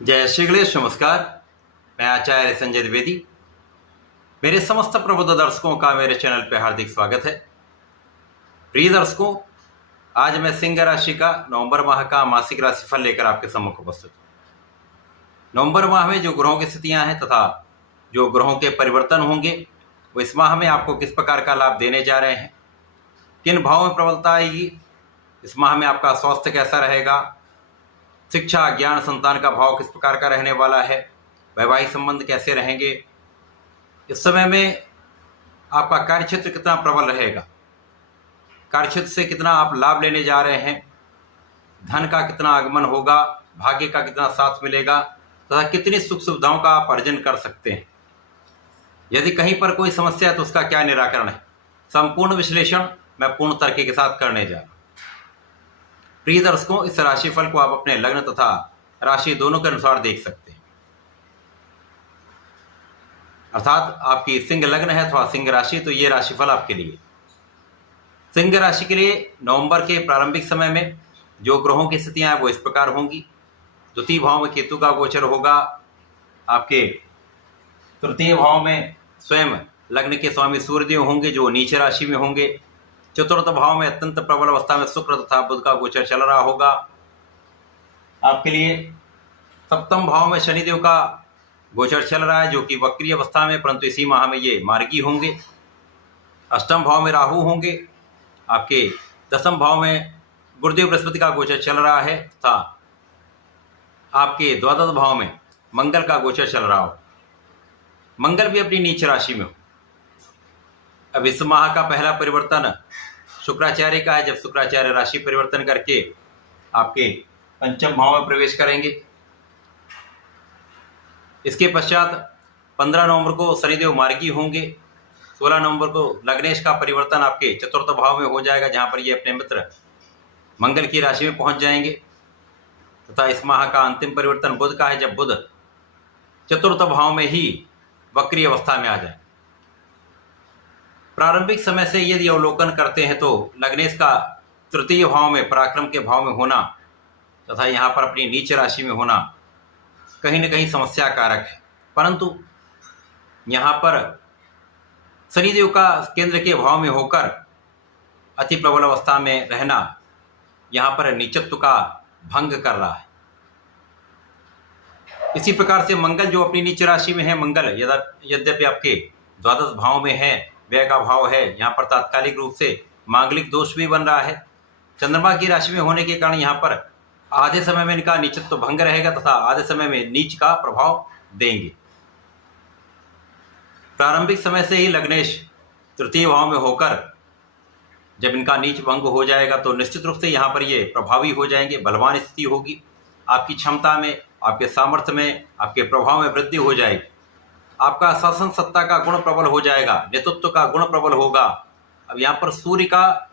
जय श्री गणेश। नमस्कार। मैं आचार्य संजय द्विवेदी। मेरे समस्त प्रबुद्ध दर्शकों का मेरे चैनल पर हार्दिक स्वागत है। प्रिय दर्शकों, आज मैं सिंह राशि का नवंबर माह का मासिक राशिफल लेकर आपके सम्मुख उपस्थित हूँ। नवंबर माह में जो ग्रहों की स्थितियां हैं तथा जो ग्रहों के परिवर्तन होंगे वो इस माह में आपको किस प्रकार का लाभ देने जा रहे हैं, किन भावों में प्रबलता आएगी, इस माह में आपका स्वास्थ्य कैसा रहेगा, शिक्षा ज्ञान संतान का भाव किस प्रकार का रहने वाला है, वैवाहिक संबंध कैसे रहेंगे, इस समय में आपका कार्यक्षेत्र कितना प्रबल रहेगा, कार्यक्षेत्र से कितना आप लाभ लेने जा रहे हैं, धन का कितना आगमन होगा, भाग्य का कितना साथ मिलेगा तथा कितनी सुख सुविधाओं का आप अर्जन कर सकते हैं। यदि कहीं पर कोई समस्या है तो उसका क्या निराकरण है, संपूर्ण विश्लेषण मैं पूर्ण तर्क के साथ करने जा रहा हूं। प्रिय दर्शकों, इस राशिफल को आप अपने लग्न तथा राशि दोनों के अनुसार देख सकते हैं। अर्थात आपकी सिंह लग्न है अथवा सिंह राशि तो ये राशिफल आपके लिए। सिंह राशि के लिए नवंबर के प्रारंभिक समय में जो ग्रहों की स्थितियां हैं वो इस प्रकार होंगी। द्वितीय भाव में केतु का गोचर होगा, आपके तृतीय भाव में स्वयं लग्न के स्वामी सूर्यदेव होंगे जो नीच राशि में होंगे। चतुर्थ भाव में अत्यंत प्रबल अवस्था में शुक्र तथा बुध का गोचर चल रहा होगा। आपके लिए सप्तम भाव में शनिदेव का गोचर चल रहा है जो कि वक्री अवस्था में, परंतु इसी माह में ये मार्गी होंगे। अष्टम भाव में राहु होंगे। आपके दसम भाव में गुरुदेव बृहस्पति का गोचर चल रहा है तथा आपके द्वादश भाव में मंगल का गोचर चल रहा हो। मंगल भी अपनी नीच राशि में हो। अब इस माह का पहला परिवर्तन शुक्राचार्य का है, जब शुक्राचार्य राशि परिवर्तन करके आपके पंचम भाव में प्रवेश करेंगे। इसके पश्चात 15 नवंबर को शनिदेव मार्गी होंगे। 16 नवंबर को लग्नेश का परिवर्तन आपके चतुर्थ भाव में हो जाएगा जहां पर ये अपने मित्र मंगल की राशि में पहुंच जाएंगे तथा इस माह का अंतिम परिवर्तन बुध का है जब बुध चतुर्थ भाव में ही वक्री अवस्था में आ जाए। प्रारंभिक समय से यदि अवलोकन करते हैं तो लग्नेश का तृतीय भाव में पराक्रम के भाव में होना तथा यहाँ पर अपनी नीच राशि में होना कहीं न कहीं समस्या कारक है, परंतु यहाँ पर शनिदेव का केंद्र के भाव में होकर अति प्रबल अवस्था में रहना यहाँ पर नीचत्व का भंग कर रहा है। इसी प्रकार से मंगल जो अपनी नीच राशि में है, मंगल यद्यपि आपके द्वादश भाव में है, व्यय का भाव है, यहाँ पर तात्कालिक रूप से मांगलिक दोष भी बन रहा है। चंद्रमा की राशि में होने के कारण यहाँ पर आधे समय में इनका नीचत्व भंग रहेगा तथा आधे समय में नीच का प्रभाव देंगे। प्रारंभिक समय से ही लग्नेश तृतीय भाव में होकर जब इनका नीच भंग हो जाएगा तो निश्चित रूप से यहाँ पर ये प्रभावी हो जाएंगे। बलवान स्थिति होगी, आपकी क्षमता में, आपके सामर्थ्य में, आपके प्रभाव में वृद्धि हो जाएगी। आपका शासन सत्ता का गुण प्रबल हो जाएगा, नेतृत्व का गुण प्रबल होगा। अब यहाँ पर सूर्य का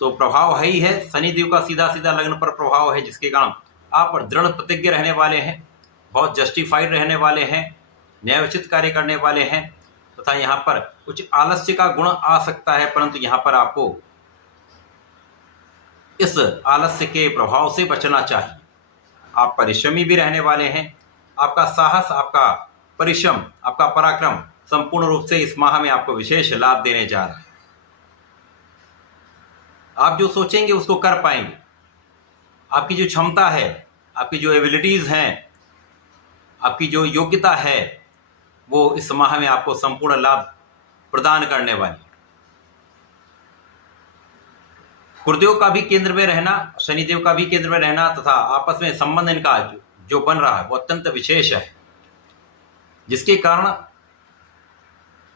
तो प्रभाव है ही है, शनिदेव का सीधा सीधा लग्न पर प्रभाव है जिसके कारण आप दृढ़ प्रतिज्ञ रहने वाले हैं, बहुत जस्टिफाइड रहने वाले हैं, न्यायोचित कार्य करने वाले हैं तथा यहाँ पर कुछ आलस्य का गुण आ सकता है, परंतु यहाँ पर आपको इस आलस्य के प्रभाव से बचना चाहिए। आप परिश्रमी भी रहने वाले हैं। आपका साहस, आपका परिश्रम, आपका पराक्रम संपूर्ण रूप से इस माह में आपको विशेष लाभ देने जा रहा है। आप जो सोचेंगे उसको कर पाएंगे। आपकी जो क्षमता है, आपकी जो एबिलिटीज हैं, आपकी जो योग्यता है वो इस माह में आपको संपूर्ण लाभ प्रदान करने वाली। गुरुदेव का भी केंद्र में रहना, शनिदेव का भी केंद्र में रहना तथा आपस में संबंध इनका जो बन रहा है वो अत्यंत विशेष है, जिसके कारण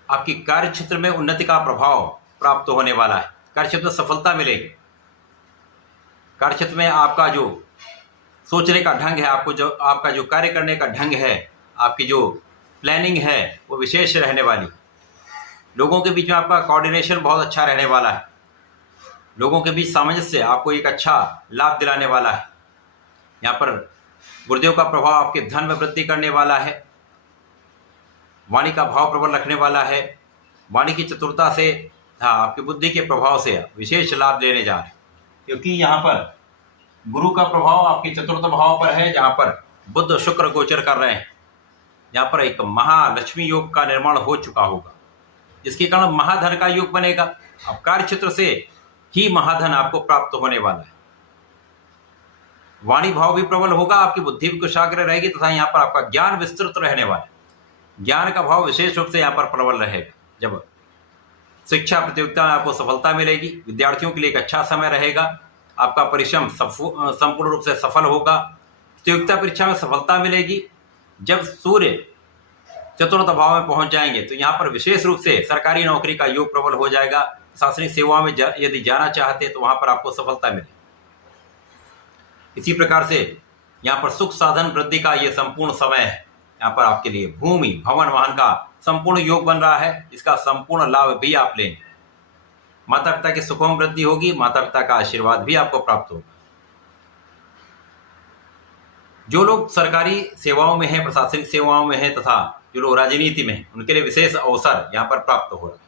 आपकी कार्य क्षेत्र में उन्नति का प्रभाव प्राप्त होने वाला है। कार्य क्षेत्र में सफलता मिलेगी। कार्य क्षेत्र में आपका जो सोचने का ढंग है, आपका जो कार्य करने का ढंग है, आपकी जो प्लानिंग है वो विशेष रहने वाली। लोगों के बीच में आपका कोऑर्डिनेशन बहुत अच्छा रहने वाला है। लोगों के बीच सामंजस्य आपको एक अच्छा लाभ दिलाने वाला है। यहाँ पर गुरुदेव का प्रभाव आपके धन में वृद्धि करने वाला है। वाणी का भाव प्रबल रखने वाला है। वाणी की चतुरता से, आपकी बुद्धि के प्रभाव से विशेष लाभ लेने जा रहे हैं, क्योंकि यहाँ पर गुरु का प्रभाव आपके चतुर्थ भाव पर है, जहाँ पर बुध शुक्र गोचर कर रहे हैं, यहाँ पर एक महालक्ष्मी योग का निर्माण हो चुका होगा, जिसके कारण महाधन का योग बनेगा। अब कार्य क्षेत्र से ही महाधन आपको प्राप्त होने वाला है। वाणी भाव भी प्रबल होगा, आपकी बुद्धि भी कुशाग्र रहेगी तथा यहाँ पर आपका ज्ञान विस्तृत रहने वाला है। ज्ञान का भाव विशेष रूप से यहाँ पर प्रबल रहेगा। जब शिक्षा प्रतियोगिता में आपको सफलता मिलेगी, विद्यार्थियों के लिए एक अच्छा समय रहेगा। आपका परिश्रम संपूर्ण रूप से सफल होगा। प्रतियोगिता परीक्षा में सफलता मिलेगी। जब सूर्य चतुर्थ भाव में पहुंच जाएंगे तो यहाँ पर विशेष रूप से सरकारी नौकरी का योग प्रबल हो जाएगा। प्रशासनिक सेवाओं में यदि जाना चाहते हैं तो वहां पर आपको सफलता मिलेगी। इसी प्रकार से यहाँ पर सुख साधन वृद्धि का ये संपूर्ण समय है। यहाँ पर आपके लिए भूमि भवन वाहन का संपूर्ण योग बन रहा है। इसका संपूर्ण लाभ भी आप लेंगे। माता पिता के सुखों में वृद्धि होगी। माता पिता का आशीर्वाद भी आपको प्राप्त होगा। जो लोग सरकारी सेवाओं में हैं, प्रशासनिक सेवाओं में हैं तथा जो लोग राजनीति में हैं, उनके लिए विशेष अवसर यहाँ पर प्राप्त हो रहा है।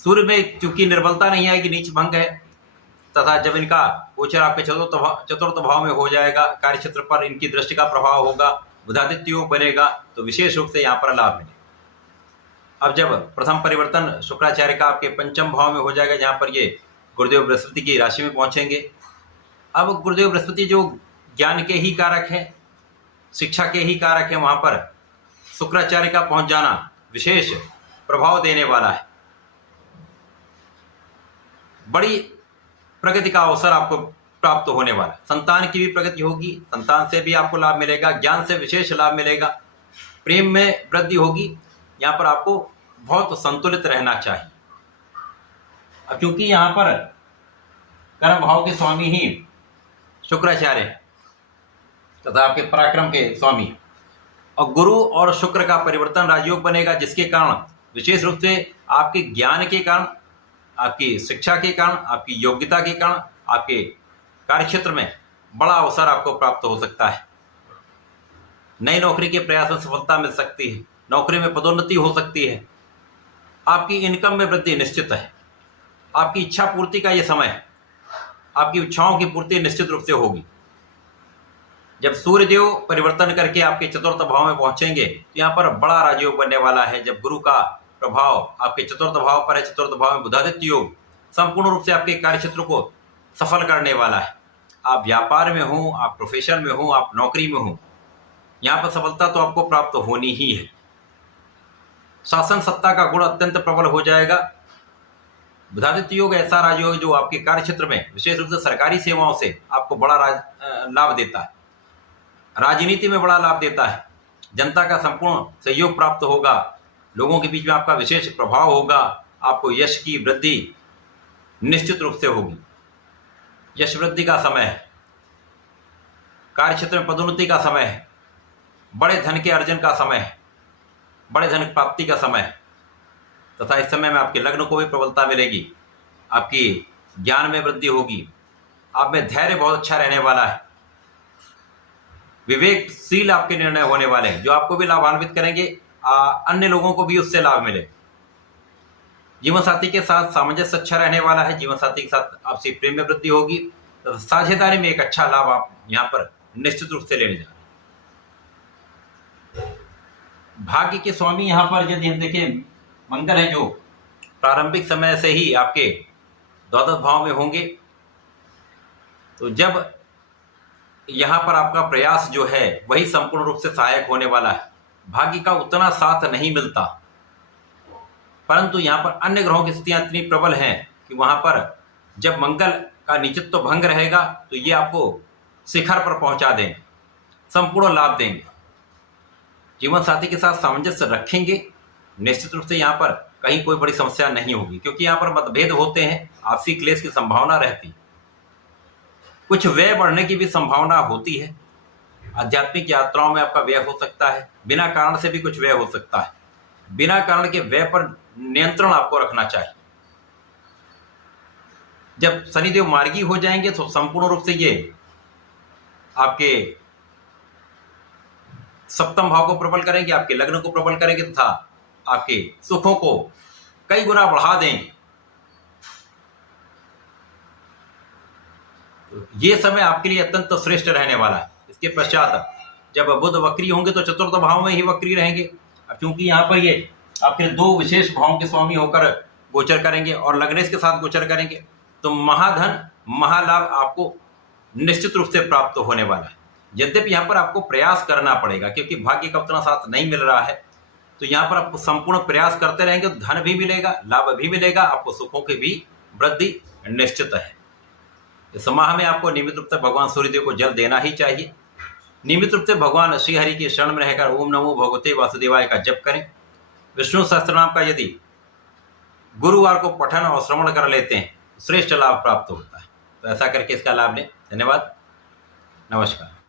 सूर्य में चूंकि निर्बलता नहीं आएगी, नीच भंग है, तथा जब इनका गोचर आपके चतुर्थ भाव में हो जाएगा, कार्य क्षेत्र पर इनकी दृष्टि का प्रभाव होगा, बुधादित्य योग बनेगा, तो विशेष रूप से यहाँ पर लाभ मिलेगा। अब जब प्रथम परिवर्तन शुक्राचार्य का आपके पंचम भाव में हो जाएगा, जहाँ पर ये गुरुदेव बृहस्पति की राशि में पहुंचेंगे। अब गुरुदेव बृहस्पति जो ज्ञान के ही कारक हैं, शिक्षा के ही कारक हैं, वहां पर शुक्राचार्य का पहुंच जाना विशेष प्रभाव देने वाला है। बड़ी प्रगति का अवसर आपको प्राप्त होने वाला है। संतान की भी प्रगति होगी, संतान से भी आपको लाभ मिलेगा, ज्ञान से विशेष लाभ मिलेगा, प्रेम में वृद्धि होगी। यहाँ पर आपको बहुत संतुलित रहना चाहिए। अब क्योंकि यहाँ पर कर्म भाव के स्वामी ही शुक्राचार्य है तथा आपके पराक्रम के स्वामी, और गुरु और शुक्र का परिवर्तन राजयोग बनेगा, जिसके कारण विशेष रूप से आपके ज्ञान के कारण, आपकी शिक्षा के कारण, आपकी योग्यता के कारण आपके कार्यक्षेत्र में बड़ा अवसर आपको प्राप्त हो सकता है। नई नौकरी के प्रयास में सफलता मिल सकती है, नौकरी में पदोन्नति हो सकती है, आपकी इनकम में वृद्धि निश्चित है। आपकी इच्छा पूर्ति का ये समय है, आपकी इच्छाओं की पूर्ति निश्चित रूप से होगी। जब सूर्यदेव परिवर्तन करके आपके चतुर्थ भाव में पहुंचेंगे तो यहाँ पर बड़ा राजयोग बनने वाला है। जब गुरु का प्रभाव आपके चतुर्थ भाव पर है, चतुर्थ भाव में बुधादित्य योग संपूर्ण रूप से आपके कार्यक्षेत्र को सफल करने वाला है। आप व्यापार में हो, आप प्रोफेशन में हो, आप नौकरी में हो, यहाँ पर सफलता तो आपको प्राप्त होनी ही है। शासन सत्ता का गुण अत्यंत प्रबल हो जाएगा। बुधादित्य योग ऐसा राजयोग जो आपके कार्यक्षेत्र में विशेष रूप से सरकारी सेवाओं से आपको बड़ा लाभ देता है, राजनीति में बड़ा लाभ देता है, जनता का संपूर्ण सहयोग प्राप्त होगा, लोगों के बीच में आपका विशेष प्रभाव होगा, आपको यश की वृद्धि निश्चित रूप से होगी। यश वृद्धि का समय है, कार्यक्षेत्र में पदोन्नति का समय है, बड़े धन के अर्जन का समय है, बड़े धन प्राप्ति का समय है, तथा इस समय में आपके लग्न को भी प्रबलता मिलेगी, आपकी ज्ञान में वृद्धि होगी, आप में धैर्य बहुत अच्छा रहने वाला है, विवेकशील आपके निर्णय होने वाले हैं जो आपको भी लाभान्वित करेंगे, अन्य लोगों को भी उससे लाभ मिले। जीवन साथी के साथ सामंजस्य अच्छा रहने वाला है, जीवन साथी के साथ आपसी प्रेम में वृद्धि होगी, तो साझेदारी में एक अच्छा लाभ आप यहाँ पर निश्चित रूप से लेने जा रहे हैं। भाग्य के स्वामी यहाँ पर यदि हम देखें मंगल है, जो प्रारंभिक समय से ही आपके द्वादश भाव में होंगे, तो जब यहाँ पर आपका प्रयास जो है वही संपूर्ण रूप से सहायक होने वाला है। भाग्य का उतना साथ नहीं मिलता, परंतु यहाँ पर अन्य ग्रहों की स्थितियां इतनी प्रबल हैं कि वहां पर जब मंगल का नीचत्व भंग रहेगा तो ये आपको शिखर पर पहुंचा देंगे, संपूर्ण लाभ देंगे। जीवन साथी के साथ सामंजस्य रखेंगे, निश्चित रूप से यहाँ पर कहीं कोई बड़ी समस्या नहीं होगी, क्योंकि यहाँ पर मतभेद होते हैं, आपसी क्लेश की संभावना रहती, कुछ व्यय बढ़ने की भी संभावना होती है। आध्यात्मिक यात्राओं में आपका व्यय हो सकता है, बिना कारण से भी कुछ व्यय हो सकता है। बिना कारण के व्यय पर नियंत्रण आपको रखना चाहिए। जब शनिदेव मार्गी हो जाएंगे तो संपूर्ण रूप से ये आपके सप्तम भाव को प्रबल करेंगे, आपके लग्न को प्रबल करेंगे तथा आपके सुखों को कई गुना बढ़ा देंगे। ये समय आपके लिए अत्यंत श्रेष्ठ रहने वाला है। इसके पश्चात जब बुध वक्री होंगे तो चतुर्थ भाव में ही वक्री रहेंगे। अब चूंकि यहाँ पर ये आपके दो विशेष भावों के स्वामी होकर गोचर करेंगे और लग्नेश के साथ गोचर करेंगे, तो महाधन महालाभ आपको निश्चित रूप से प्राप्त होने वाला है। यद्यपि यहाँ पर आपको प्रयास करना पड़ेगा, क्योंकि भाग्य का उतना साथ नहीं मिल रहा है, तो यहाँ पर आपको संपूर्ण प्रयास करते रहेंगे तो धन भी मिलेगा, लाभ भी मिलेगा, आपको सुखों की भी वृद्धि निश्चित है। इस माह में आपको नियमित रूप से भगवान सूर्यदेव को जल देना ही चाहिए। नियमित रूप से भगवान श्रीहरि के शरण में रहकर ओम नमो भगवते वासुदेवाय का जप करें। विष्णु सहस्त्रनाम का यदि गुरुवार को पठन और श्रवण कर लेते हैं श्रेष्ठ लाभ प्राप्त होता है। तो ऐसा करके इसका लाभ लें। धन्यवाद, नमस्कार।